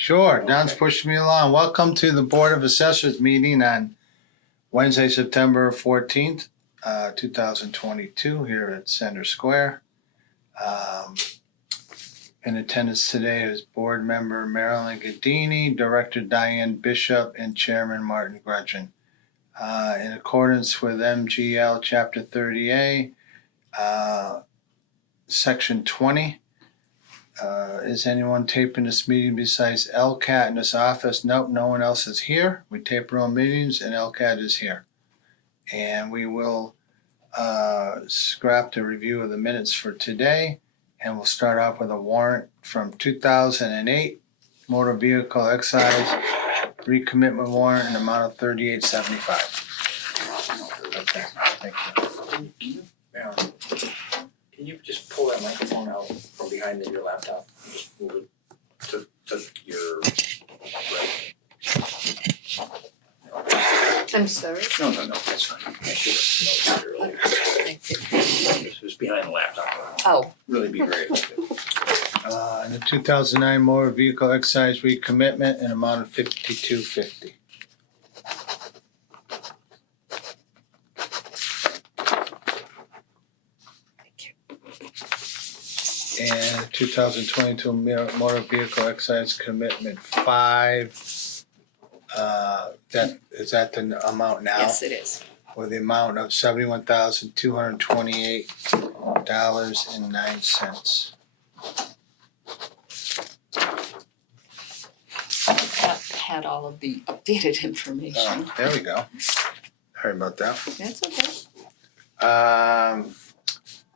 Sure, Don's pushing me along. Welcome to the Board of Assessors meeting on Wednesday, September 14th, 2022 here at Center Square. In attendance today is Board Member Marilyn Gaddini, Director Diane Bishop, and Chairman Martin Gretchen. In accordance with MGL Chapter 30A, Section 20, is anyone taping this meeting besides LCAT in this office? Nope, no one else is here. We tape our own meetings and LCAT is here. And we will scrap the review of the minutes for today. And we'll start off with a warrant from 2008, motor vehicle excise recommitment warrant in the amount of $38.75. Okay, thank you. Marilyn, can you just pull that microphone out from behind your laptop and just move it to your right? I'm sorry. No, that's fine. I should have known earlier. It was behind the laptop. Oh. Really be great. And the 2009 motor vehicle excise recommitment in amount of $52.50. And 2022 motor vehicle excise commitment 5. Is that the amount now? Yes, it is. With the amount of $71,228.09. That had all of the updated information. There we go. Sorry about that. That's okay.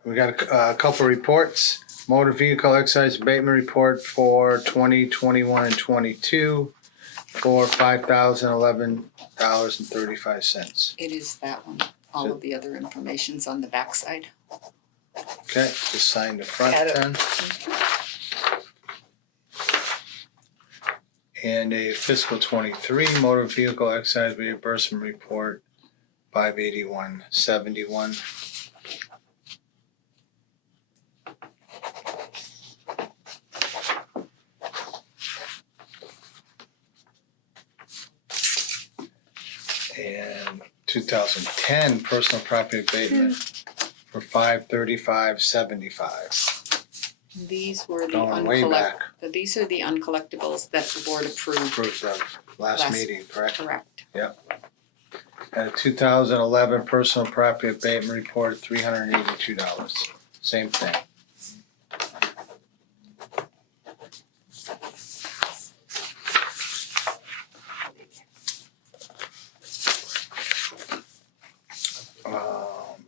We got a couple reports. Motor vehicle excise abatement report for 2021 and 22 for $5,011.35. It is that one. All of the other information's on the backside. Okay, just sign the front Got it. then. And a fiscal 23 motor vehicle excise reimbursement report, $581.71. And 2010 personal property abatement for $535.75. These were the Going way back. These are the uncollectibles that the board approved. Approved of last meeting, correct? Correct. And a 2011 personal property abatement report, $382. Same thing.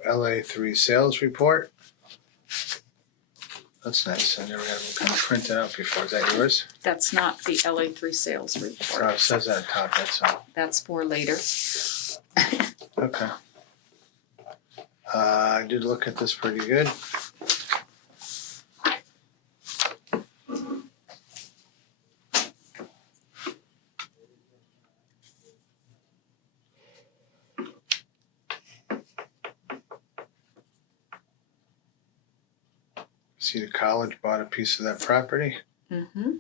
LA3 sales report. That's nice. I never had one kind of printed out before. Is that yours? That's not the LA3 sales Oh, report. it says that at the top, that's all. That's for later. Okay. I did look at this pretty good. See, the college bought a piece of that property. Mm-hmm.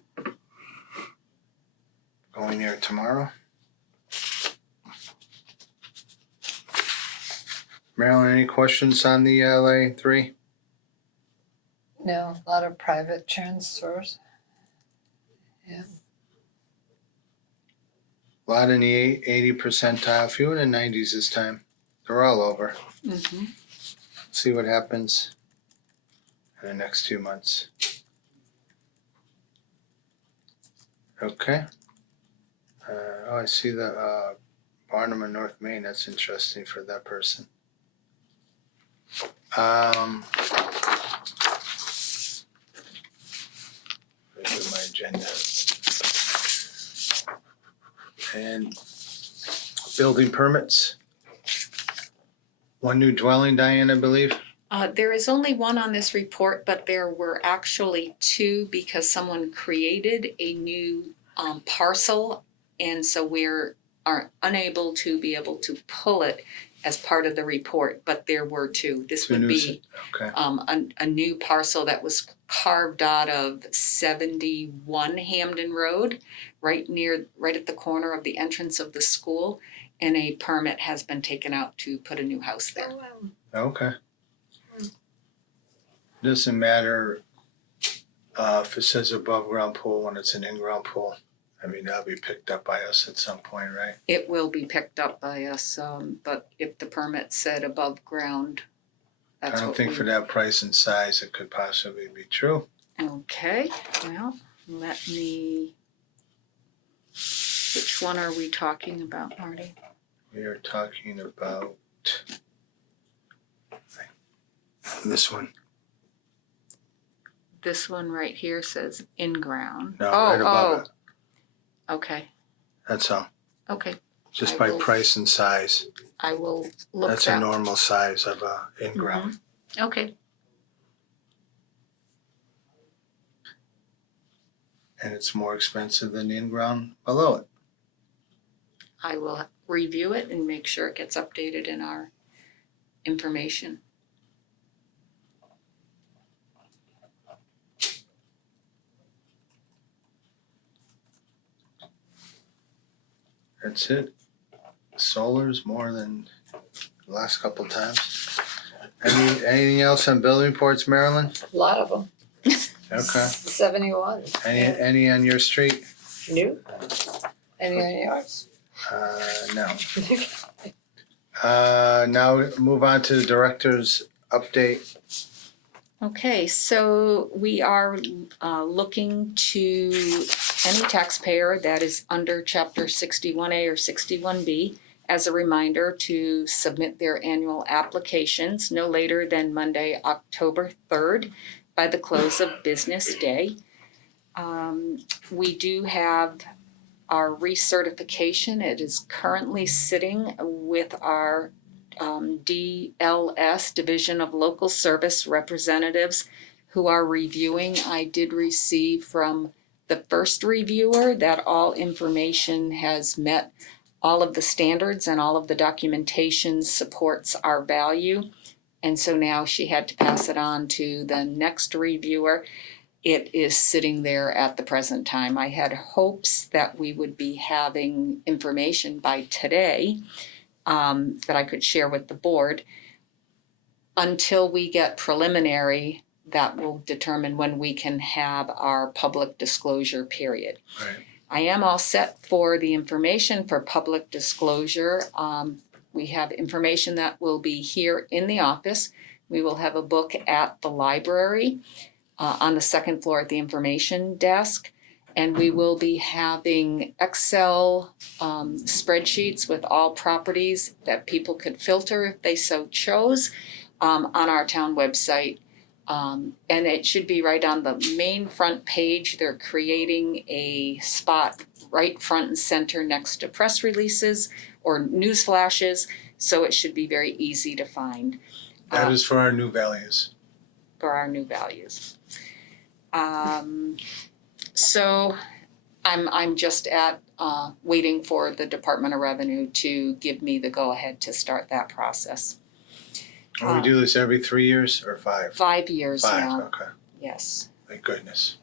Going there tomorrow. Marilyn, any questions on the LA3? No, a lot of private transfers. Yeah. A lot in the 80 percentile, few in the 90s this time. They're all over. Mm-hmm. See what happens in the next 2 months. Okay. I see the Barnum and North Main. That's interesting for that person. Here's my agenda. And building permits. One new dwelling, Diane, I believe. There is only one on this report, but there were actually two because someone created a new parcel, and so are unable to be able to pull it. as part of the report, but there were two. This Two would new be Okay, a new parcel that was carved out of 71 Hamden Road, right at the corner of the entrance of the school, and a permit has been taken out to put a new house there. okay. Doesn't matter if it says above ground pool when it's an in-ground pool. I mean, that'll be picked up by us at some point, right? It will be picked up by us, but if the permit said above ground, I that's don't what think we. for that price and size it could possibly be true. Okay, well, let me. Which one are we talking about, Marty? We are talking about this one. This one right here says in ground. No, right above it. Okay, That's all. okay. Just I by will- price and size. I will look That's that. a normal size of a in-ground. Okay, And it's more expensive than the in-ground below it. I will review it and make sure it gets updated in our information. That's it. Solar's more than the last couple times. Anything else on building reports, Marilyn? A lot of them. Okay. 71. Any on your street? New? Any on yours? No. Now move on to the director's update. Okay, so we are looking to any taxpayer that is under Chapter 61A or 61B, as a reminder to submit their annual applications no later than Monday, October 3rd, by the close of business day. We do have our recertification. It is currently sitting with our DLS, Division of Local Service Representatives, who are reviewing. I did receive from the first reviewer that all information has met all of the standards and all of the documentation supports our value. And so now she had to pass it on to the next reviewer. It is sitting there at the present time. I had hopes that we would be having information by today that I could share with the board. Until we get preliminary, that will determine when we can have our public disclosure period. Right. I am all set for the information for public disclosure. We have information that will be here in the office. We will have a book at the library on the second floor at the information desk. And we will be having Excel spreadsheets with all properties that people could filter if they so chose on our town website. And it should be right on the main front page. They're creating a spot right front and center next to press releases or news flashes, so it should be very easy to find. That is for our new values. For our new values. So I'm just at waiting for the Department of Revenue to give me the go-ahead to start that process. And we do this every 3 years or 5? 5 years 5, now, okay. yes. Thank goodness.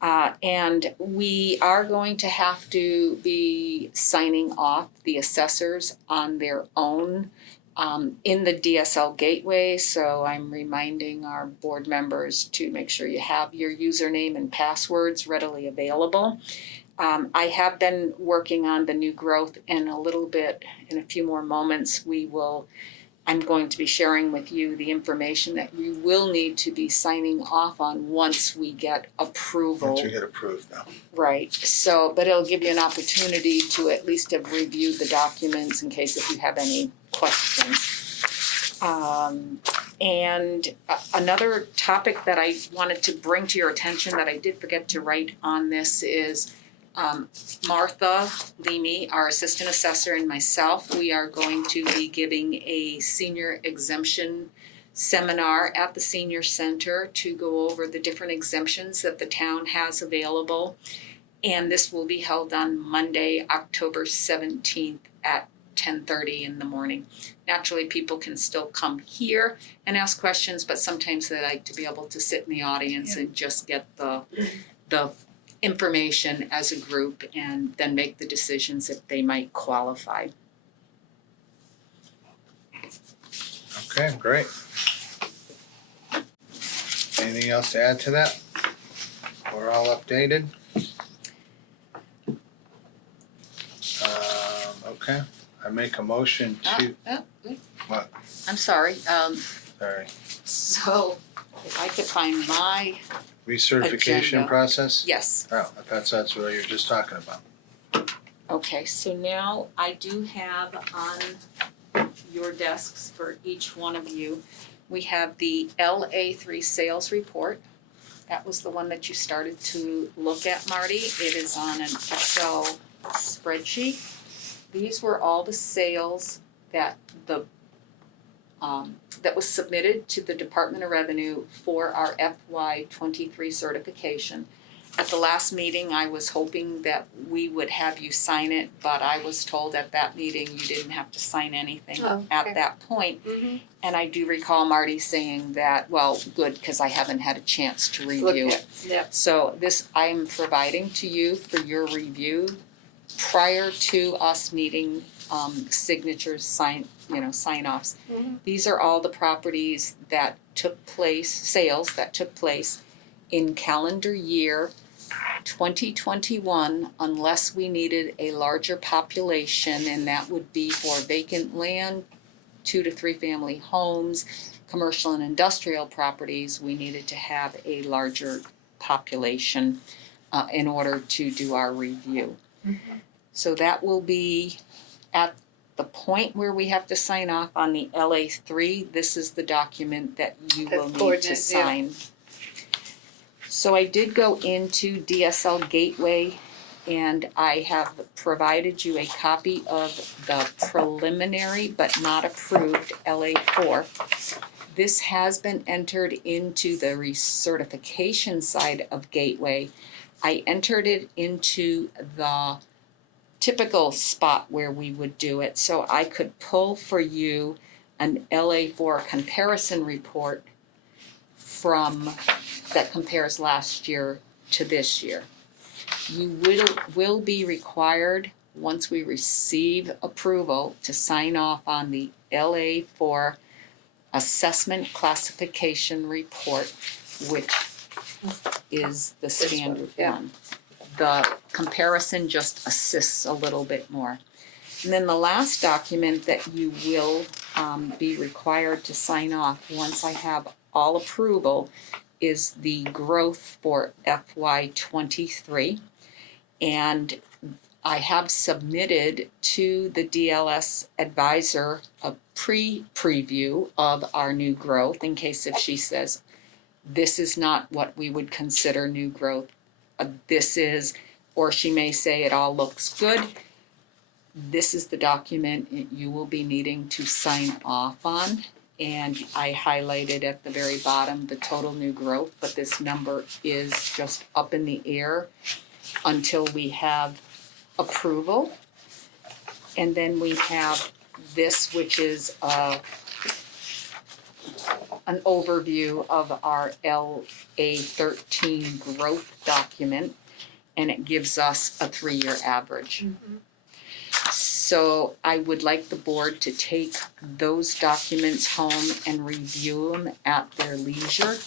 And we are going to have to be signing off the assessors on their own in the DSL gateway. So I'm reminding our board members to make sure you have your username and passwords readily available. I have been working on the new growth, and a little bit, in a few more moments, I'm going to be sharing with you the information that we will need to be signing off on once we get approval. Once we get approved now. Right, so, but it'll give you an opportunity to at least have reviewed the documents in case if you have any questions. And another topic that I wanted to bring to your attention that I did forget to write on this is Martha Leamy, our assistant assessor, and myself, we are going to be giving a senior exemption seminar at the senior center to go over the different exemptions that the town has available. And this will be held on Monday, October 17th at 10:30 in the morning. Naturally, people can still come here and ask questions, but sometimes they like to be able to sit in the audience and just get the information as a group and then make the decisions if they might qualify. Okay, great. Anything else to add to that? We're all updated? Okay, I make a motion to, What? I'm sorry, sorry, so if I could find my, recertification Agenda. process? yes. Oh, I thought that's what you were just talking about. Okay, so now I do have on your desks for each one of you, we have the LA3 sales report. That was the one that you started to look at, Marty. It is on an Excel spreadsheet. These were all the sales that that was submitted to the Department of Revenue for our FY23 certification. At the last meeting, I was hoping that we would have you sign it, but I was told at that meeting you didn't have to sign anything at that point. And I do recall Marty saying that, well, good, because I haven't had a chance to review it. So this I'm providing to you for your review prior to us meeting signatures, sign-offs. These are all the properties that took place, sales that took place in calendar year 2021, unless we needed a larger population, and that would be for vacant land, 2 to 3 family homes, commercial and industrial properties. We needed to have a larger population in order to do our review. So that will be at the point where we have to sign off on the LA3. This is the document that you will need to sign. So I did go into DSL Gateway and I have provided you a copy of the preliminary but not approved LA4. This has been entered into the recertification side of Gateway. I entered it into the typical spot where we would do it, so I could pull for you an LA4 comparison report from that compares last year to this year. You will be required, once we receive approval, to sign off on the LA4 assessment classification report, which is the standard one. The comparison just assists a little bit more. And then the last document that you will be required to sign off once I have all approval is the growth for FY23. And I have submitted to the DLS advisor a preview of our new growth in case if she says, this is not what we would consider new growth. This is, or she may say it all looks good. This is the document you will be needing to sign off on. And I highlighted at the very bottom the total new growth, but this number is just up in the air until we have approval. And then we have this, which is an overview of our LA13 growth document, and it gives us a 3-year average. So I would like the board to take those documents home and review them at their leisure.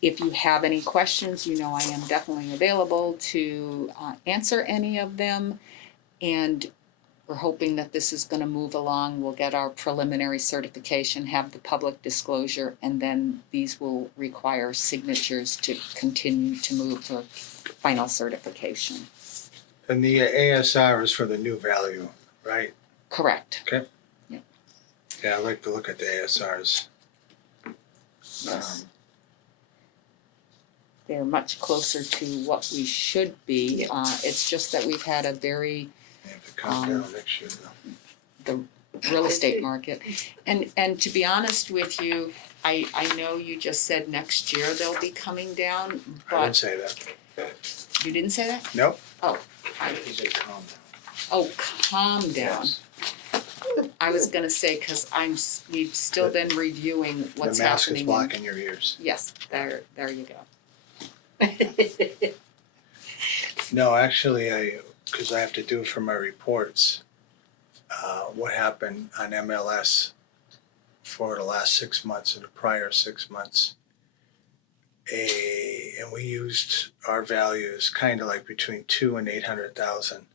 If you have any questions, you know I am definitely available to answer any of them. And we're hoping that this is going to move along. We'll get our preliminary certification, have the public disclosure, and then these will require signatures to continue to move for final certification. And the ASR is for the new value, right? Correct. Okay. Yeah, I'd like to look at the ASRs. Yes. They're much closer to what we should be. It's just that we've had a very They have to come down next year though. the real estate market. And to be honest with you, I know you just said next year they'll be coming down, I didn't but say that. you didn't say that? Nope. Oh, He said calm down. Oh, calm down. Yes. I was gonna say, cause we've still been reviewing what's The mask is happening in. blocking your ears. Yes, there you go. No, actually, because I have to do it for my reports, what happened on MLS for the last 6 months and the prior 6 months. And we used our values kind of like between 2 and 800,000,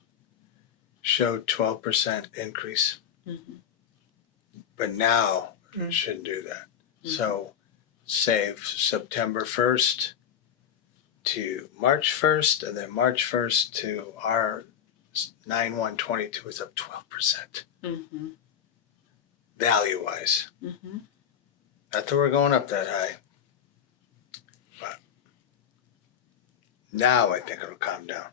showed 12% increase. Mhm. But now it shouldn't do that. So save September 1st to March 1st, and then March 1st to our 9/1/22 is up 12% Mm-hmm. value wise. Mm-hmm. Not that we're going up that high, but now I think it'll calm down.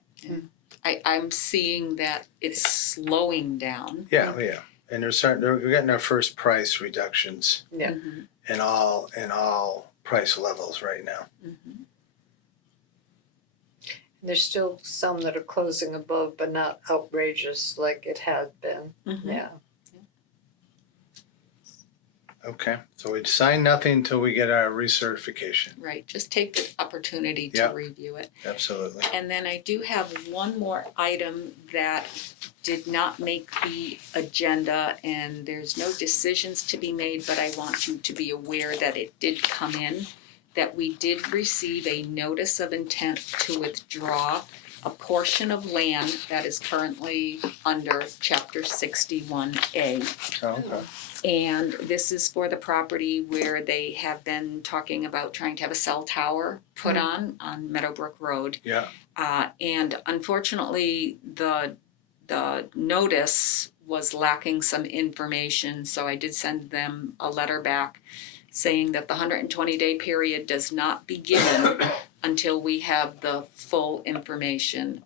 I'm seeing that it's slowing down. Yeah, yeah. And we're getting our first price reductions Yeah. Mhm. in all price levels right now. Mhm. There's still some that are closing above, but not outrageous like it had been. Mhm. Yeah. Okay, so we sign nothing until we get our recertification. Right, just take the opportunity to Yep. review it. Absolutely. And then I do have one more item that did not make the agenda, and there's no decisions to be made, but I want you to be aware that it did come in, that we did receive a notice of intent to withdraw a portion of land that is currently under Chapter 61A. Oh, okay. And this is for the property where they have been talking about trying to have a cell tower put on Meadowbrook Road. Yeah. And unfortunately, the notice was lacking some information, so I did send them a letter back saying that the 120-day period does not begin until we have the full information.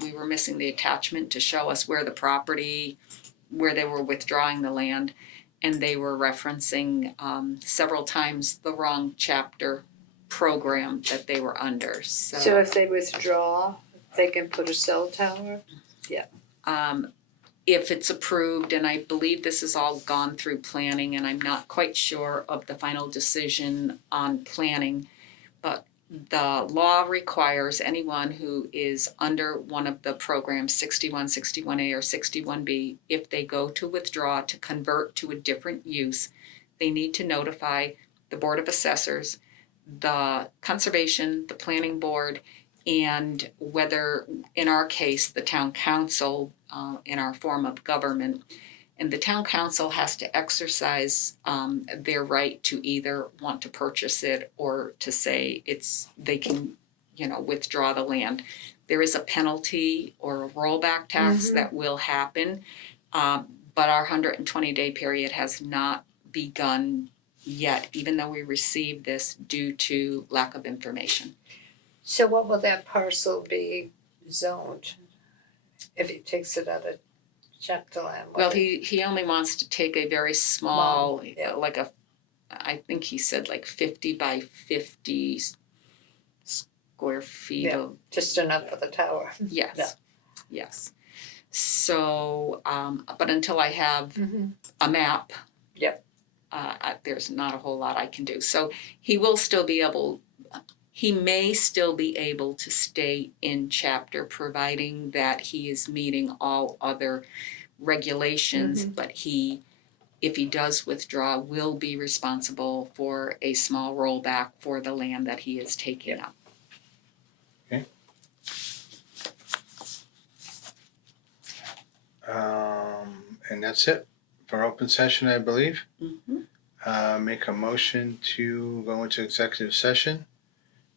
We were missing the attachment to show us where they were withdrawing the land, and they were referencing several times the wrong chapter program that they were under. So if they withdraw, they can put a cell tower? If it's approved, and I believe this has all gone through planning, and I'm not quite sure of the final decision on planning, but the law requires anyone who is under one of the programs, 61, 61A, or 61B, if they go to withdraw to convert to a different use, they need to notify the Board of Assessors, the Conservation, the Planning Board, and whether, in our case, the Town Council, in our form of government. And the Town Council has to exercise their right to either want to purchase it or to say they can, withdraw the land. There is a penalty or a rollback tax that will happen, but our 120-day period has not begun yet, even though we received this due to lack of information. So what will that parcel be zoned if he takes it out of chapter land? Well, he only wants to take a very small, yeah. I think he said like 50 by 50 square feet Yeah. of, Just enough for the tower. yes, Yeah. yes. So, but until I have a map, Yep. There's not a whole lot I can do. So he may still be able to stay in chapter, providing that he is meeting all other regulations, but if he does withdraw, will be responsible for a small rollback for the land that he is taking up. Okay. And that's it for open session, I believe. Mm-hmm. Make a motion to go into executive session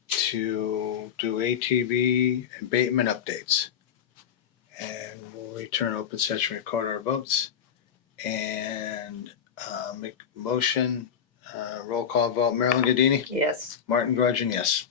to do ATV abatement updates. And we'll return open session, record our votes, and make motion, roll call vote. Marilyn Gadini, Yes. Martin Grudgeon, yes.